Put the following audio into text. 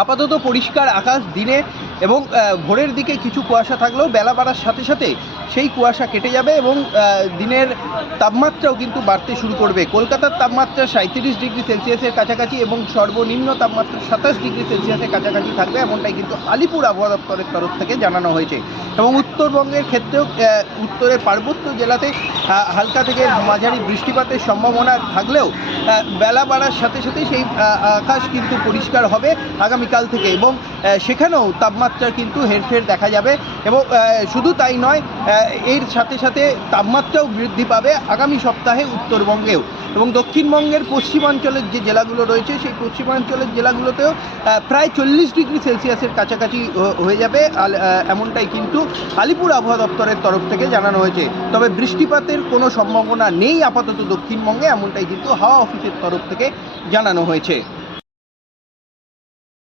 আপাতত পরিষ্কার আকাশ দিনে এবং ভোরের দিকে কিছু কুয়াশা থাকলেও বেলা বাড়ার সাথে সাথে সেই কুয়াশা কেটে যাবে এবং দিনের তাপমাত্রাও কিন্তু বাড়তে শুরু করবে। কলকাতার তাপমাত্রা 37 ডিগ্রি সেলসিয়াসের কাছাকাছি এবং সর্বনিম্ন তাপমাত্রা 27 ডিগ্রি সেলসিয়াসের কাছাকাছি থাকবে, এমনটাই কিন্তু আলিপুর আবহাওয়া দপ্তরের তরফ থেকে জানানো হয়েছে। এবং উত্তরবঙ্গের ক্ষেত্রেও উত্তরের পার্বত্য জেলাতে হালকা থেকে মাঝারি বৃষ্টিপাতের সম্ভাবনা থাকলেও বেলা বাড়ার সাথে সাথে সেই আকাশ কিন্তু পরিষ্কার হবে আগামীকাল থেকে এবং সেখানেও তাপমাত্রার কিন্তু হেরফের দেখা যাবে। এবং শুধু তাই নয়, এর সাথে সাথে তাপমাত্রাও বৃদ্ধি পাবে আগামী সপ্তাহে উত্তরবঙ্গেও। এবং দক্ষিণবঙ্গের পশ্চিমাঞ্চলের যে জেলাগুলো রয়েছে সেই পশ্চিমাঞ্চলের জেলাগুলোতেও প্রায় 40 ডিগ্রি সেলসিয়াসের কাছাকাছি হয়ে যাবে, এমনটাই কিন্তু আলিপুর আবহাওয়া দপ্তরের তরফ থেকে জানানো হয়েছে। তবে বৃষ্টিপাতের কোনো সম্ভাবনা নেই আপাতত দক্ষিণবঙ্গে, এমনটাই কিন্তু হাওয়া অফিসের তরফ থেকে জানানো হয়েছে।